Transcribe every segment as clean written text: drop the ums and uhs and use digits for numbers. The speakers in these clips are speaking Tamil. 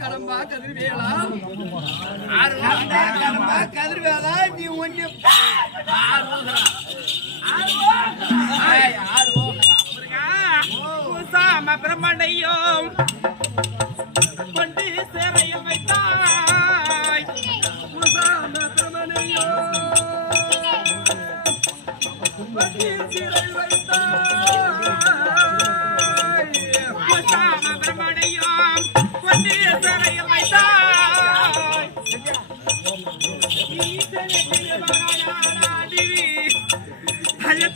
கடம்பா கதிர்வேலா கதிர்வேலா நீ ஒண்ணு பிரம்மண்டையும் கொண்டு சேரையில் வைத்தாய்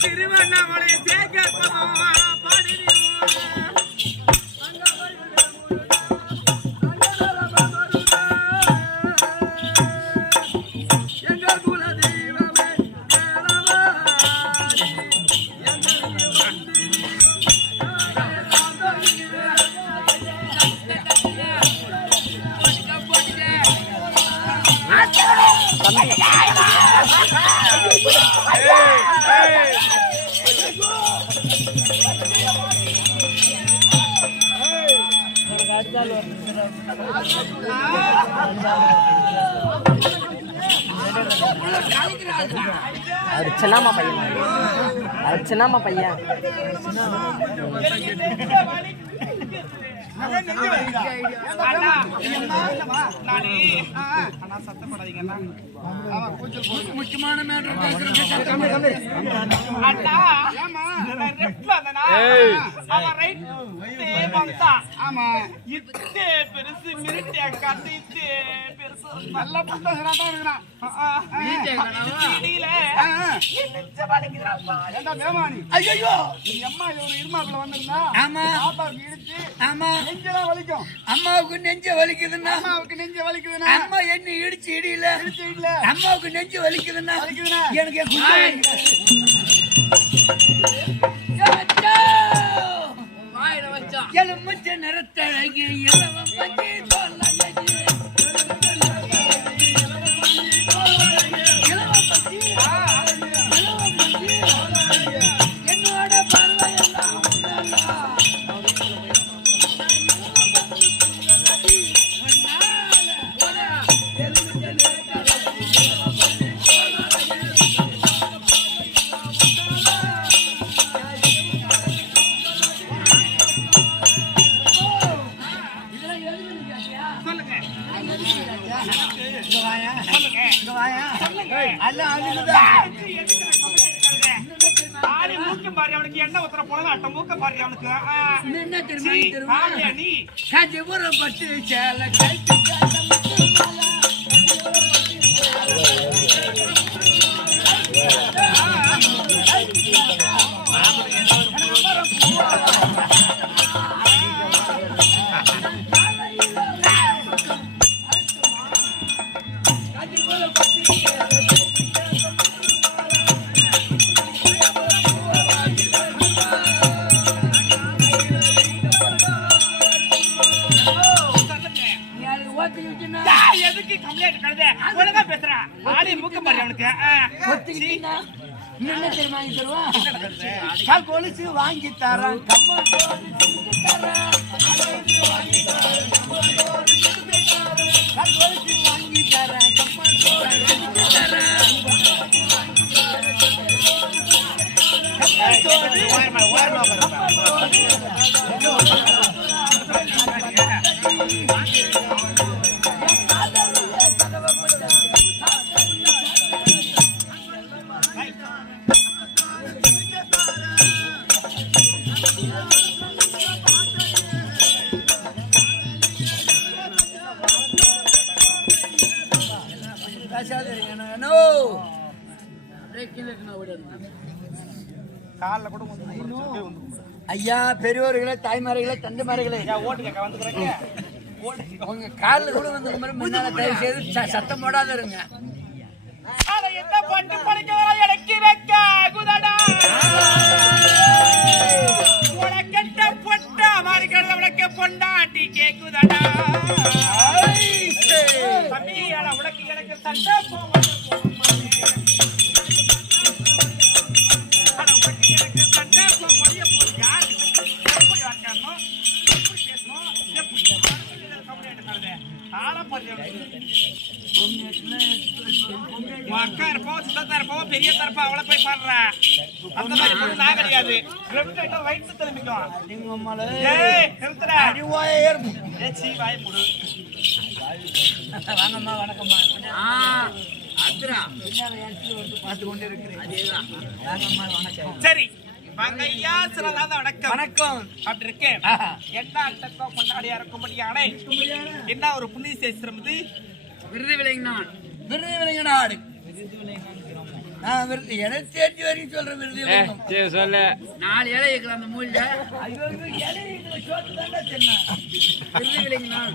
திருவண்ணாமலை சின்னம்மா பையன் சின்னம்மா பையன் முக்கியமான பெருசு மிரிட்டியா காட்டு பெருசு நல்ல ஐயோ அம்மா ஒரு இருமாக்குள்ள வந்திருந்தா பாப்பாவுக்கு இடிச்சு நெஞ்செல்லாம் வலிக்கும். அம்மாவுக்கு நெஞ்ச வலிக்குதுன்னா அம்மா என்ன இடிச்சு இடியில அம்மாவுக்கு நெஞ்சு வலிக்குதுன்னா எனக்கு எலுமிச்ச நிறத்தழகி இளவம் பஞ்சி என்னோட பார்வையெல்லாம் இங்க வாயா. சொல்லுங்க இங்க வாயா. சொல்லுங்க எல்லாம் அழுகுதான். எதுக்கு நான் கம்ப்ளைண்ட் ஆளி மூக்க பாரு அவனுக்கு என்ன உத்தர போல அட்ட மூக்க பாரு அவனுக்கு என்ன தெரியுமா ஆளே நீ காஞ்சிபுரம் பட்டு சேலை கட்டி எதுக்கு கம்ப்ளைண்ட் கழுத ஒழுங்கா பேசுற ஆளி மூக்க பாரு அவனுக்கு என்ன தெரியுமா வாங்கி தருவான் கால் கொலுசு வாங்கி தரான் கம்மல் கொலுசு தரான் கால் கொலுசு வாங்கி தரான் கம்மல் கொலுசு தரான் கம்மல் தோடு ஐயா பெரியவர்களே தாய்மார்களே தந்தைமார்களே ஓட்டு கேட்க வந்துக்கிறேன் உங்க காலில் கூட வந்து முன்னால தயவு செய்து சத்தம் போடாத இருங்க என்ன பண்ணி படிக்கிறதா எனக்கு வைக்க குதடா உனக்கெட்ட பொட்ட மாறிக்கிறத உனக்கு பொண்டாட்டி கேக்குதடா தம்பி உனக்கு எனக்கு சண்டை போவது எனக்கு சண்டை போய் யாரு எப்படி வாக்கணும் எப்படி பேசணும் எப்படி கம்ப்ளைண்ட் ஆனா அக்கா இருப்போம் சித்தத்தா இருப்போம் பெரிய தரப்பா அவளை போய் பாடுற அந்த மாதிரி பொண்ணு நான் கிடையாது வயிற்று திரும்பிக்கும் வாய முடு வாங்கம்மா வணக்கம்மா பார்த்து கொண்டு இருக்கிறேன் வாங்கம்மா வணக்கம் சரி வாங்க ஐயா சிறந்த வணக்கம் வணக்கம் அப்படி இருக்கேன் என்ன அட்டக்கோ கொண்டாடியா இருக்கும்படியானே என்ன ஒரு புண்ணிய சேஸ்திரம் இது விருது விளைங்க நாடு எனக்கு தெரிஞ்ச வரைக்கும் சொல்ற விருது சொல்லு 4 இலை இருக்கிற அந்த மூலிகை விருது விளைங்க நாடு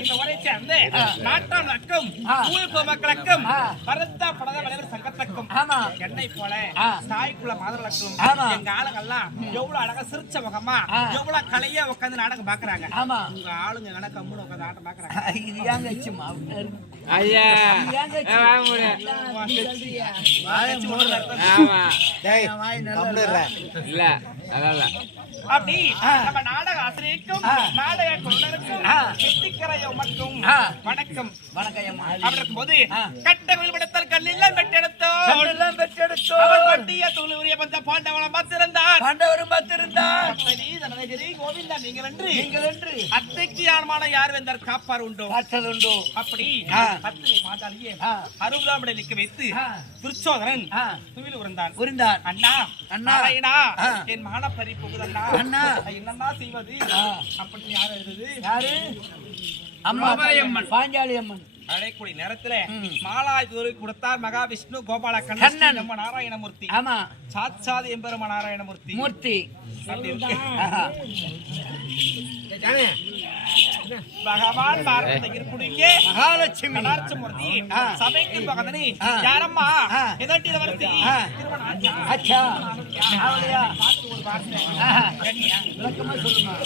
இந்த உரை சேர்ந்து நாட்டானுக்கும் ஊருக்கு மக்களுக்கும் பரத்தா படத வளைவர் சங்கத்துக்கும் என்னை போல தாய்க்குள்ள மாதர்களுக்கும் எங்க ஆளுங்கெல்லாம் எவ்வளவு அழகா சிரிச்ச முகமா எவ்வளவு கலையா உட்காந்து நாடகம் பாக்குறாங்க உங்க ஆளுங்க வேணா கம்முன்னு உட்காந்து ஆட்டம் பாக்குறாங்க இது ஏங்க அச்சுமா ஐயா இல்ல அதான் அப்படி நம்ம நாடக ஆசிரியருக்கும் நாடக கொள்ளருக்கும் கெட்டிக்கரையோ மட்டும் வணக்கம் வணக்கம் அப்படி இருக்கும்போது கட்டவில் விடத்தல் கல்லெல்லாம் பெற்றெடுத்தோம் அவர் வட்டிய தூள் உரிய பந்த பாண்டவனம் பார்த்திருந்தார் தனகிரி கோவிந்தா நீங்கள் என்று அத்தைக்கு யாருமான யார் வெந்தார் காப்பார் உண்டோ அப்படி அத்தை மாதாளியே அருபிராமனை நிற்க வைத்து துர்ச்சோதனன் துவில் உறந்தான் அண்ணா நாராயணா என் மான பறி போகுதண்ணா அண்ணா என்னன்னா செய்வது அப்படி யாரு எழுதுது யாரு அம்மாபாயம்மன் பாஞ்சாலி அம்மன் அழைக்கூடிய நேரத்துல மாலாய் கொடுத்தார் மகாவிஷ்ணு கோபால கண்ணன் நம்ம நாராயணமூர்த்தி ஆமா சாட்சாத் எம்பெருமா நாராயணமூர்த்தி மூர்த்தி பகவான் மகாலட்சுமி மூர்த்தி சபைக்கு பகதனி யாரம்மா எதட்டி வருத்தி அச்சா ஒரு வார்த்தை விளக்கமா சொல்லுமா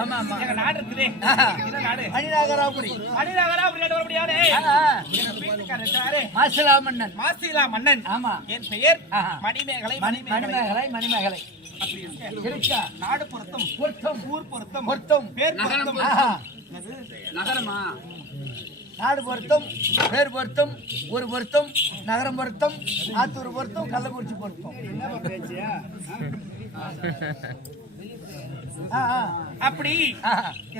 ஆமா ஆமா எங்க நாடு இருக்குதே என்ன நாடு மணிநகராபுரி மணிநகராபுரி நாடு அப்படியானே எங்க வீட்டுக்காரர் இருக்காரு மாசிலா மன்னன் மாசிலா மன்னன் ஆமா என் பெயர் மணிமேகலை மணிமேகலை மணிமேகலை அப்படி இருக்கு இருக்கா நாடு பொருத்தம் பொருத்தம் ஊர் பொருத்தம் பொருத்தம் பேர் பொருத்தம் நகரமா நாடு பொருத்தம் பேர் பொருத்தம் ஊர் பொருத்தம் நகரம் பொருத்தம் ஆத்தூர் பொருத்தம் கள்ளக்குறிச்சி பொருத்தம் அப்படி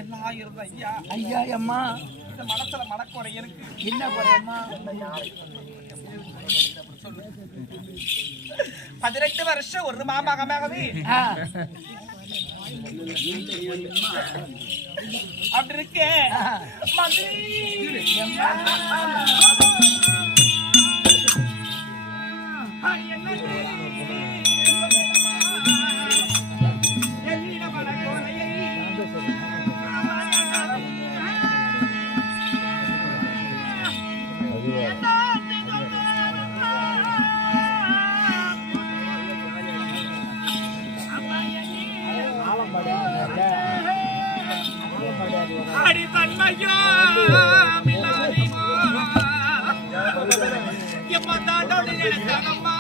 எல்லாம் இருந்த ஐயா ஐயா அம்மா இந்த மனசுல மனக்குறை எனக்கு என்ன குறையம்மா 18 வருஷம் ஒரு மாமகமாகவே அப்படி இருக்கே அடி தன்மையா மிலாதிமா எப்ப தாண்டோடு நினைச்சாங்கம்மா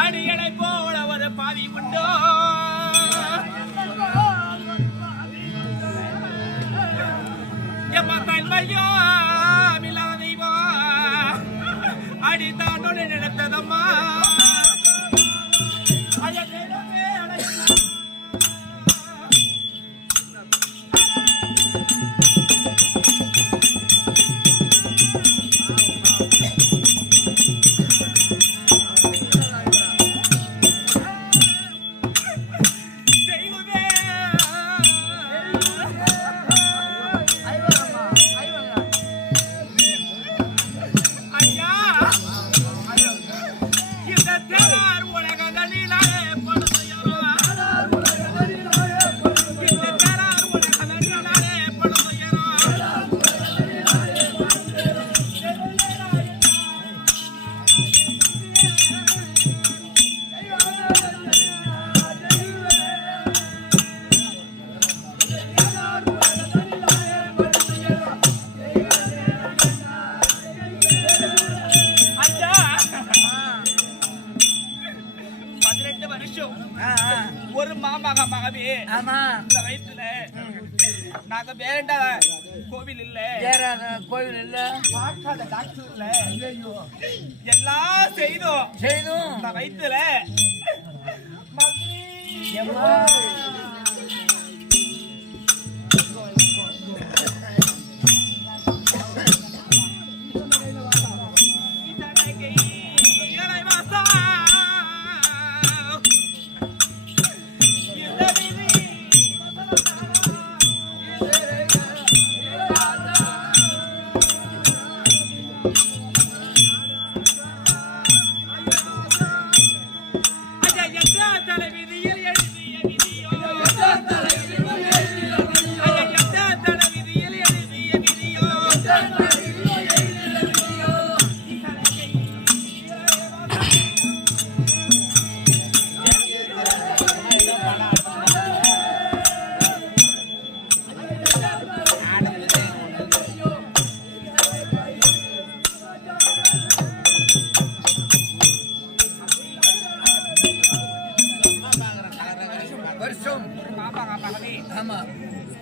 அடியனை போல ஒரு பாதி உண்டோ எம்மா தன்மையோ மிலாதிமா அடித்தானோடு நினைத்ததம்மா ஒரு மாமகமாகவே ஆமா இந்த வயசுல நாங்க வேண்டாத கோவில் இல்ல கோவில் இல்ல பார்க்காத டாக்டர் இல்ல எல்லாம் செய்தோம் இந்த வயசுல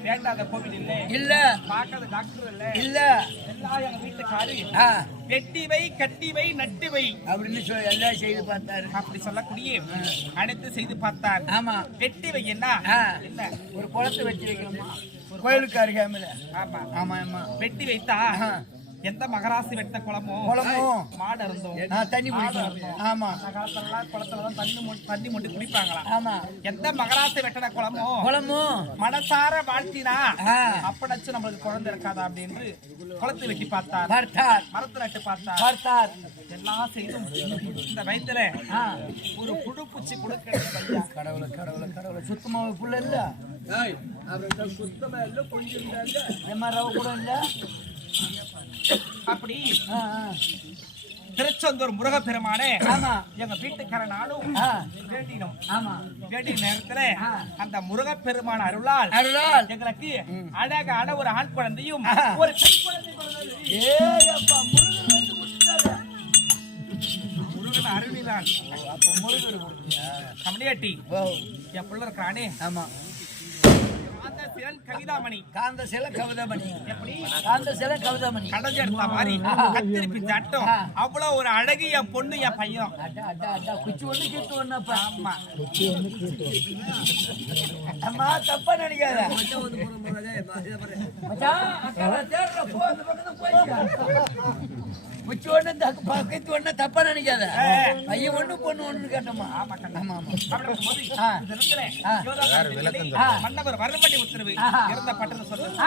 வேண்டாத கோவில் இல்ல இல்ல பார்க்காத டாக்டர் இல்ல இல்ல எல்லாம் எங்க வீட்டுக்காரு வெட்டி வை கட்டி வை நட்டு வை அப்படின்னு சொல்லி எல்லாம் செய்து பார்த்தாரு. அப்படி சொல்லக்கூடிய அனைத்து செய்து பார்த்தார். ஆமா வெட்டி வை என்ன ஒரு குளத்தை வச்சு வைக்கணுமா கோயிலுக்கு அருகாமையில. ஆமா ஆமா ஆமா வெட்டி வைத்தா எந்த மகராசி வெட்ட குளமோ மாடு இருந்தோம் தண்ணி குடிக்கும். ஆமா காலத்துலலாம் குளத்துலதான் தண்ணி மொண்டு குடிப்பாங்களாம். ஆமா எந்த மகராசி வெட்டன குளமோ மனசார வாழ்த்தினா அப்படாச்சும் நம்மளுக்கு குழந்தை இருக்காதா அப்படின்னு குளத்தை வெட்டி பார்த்தார், மரத்தை நட்டு பார்த்தார். எல்லாம் செய்தும் இந்த வயித்துல ஒரு புழு பூச்சி கொடுக்க கடவுளை கடவுளை கடவுளை சுத்தமாக புள்ள இல்ல சுத்தமா இல்ல கொஞ்சம் ரவ கூட இல்ல. அப்படி திருச்செந்தூர் முருகப்பெருமானே எங்க வீட்டுக்கார நானும் வேண்டினோம். வேண்டிய நேரத்துல அந்த முருகப்பெருமான அருளால் எங்களுக்கு அழகான ஒரு ஆண் குழந்தையும் ஒரு பெண் குழந்தையும் முருகன் அருளினான். கமடியாட்டி என் பிள்ளை இருக்கிறானே கடைஞ்சி எடுத்த மாதிரி கத்திரிப்பி சட்டம் அவ்வளவு ஒரு அழகிய பொண்ணு என் பையன். குச்சி ஒண்ணு கீத்து ஒண்ணப்பா. அம்மா தப்பா நினைக்காத. குச்சி ஒண்ணு பக்கத்து ஒண்ணு தப்பா நினைக்காத. பையன் ஒண்ணு பொண்ணு ஒண்ணு கேட்டோமா. மன்னவர் வரும்படி உத்தரவு இருந்த பட்டணம் சொல்லுங்க.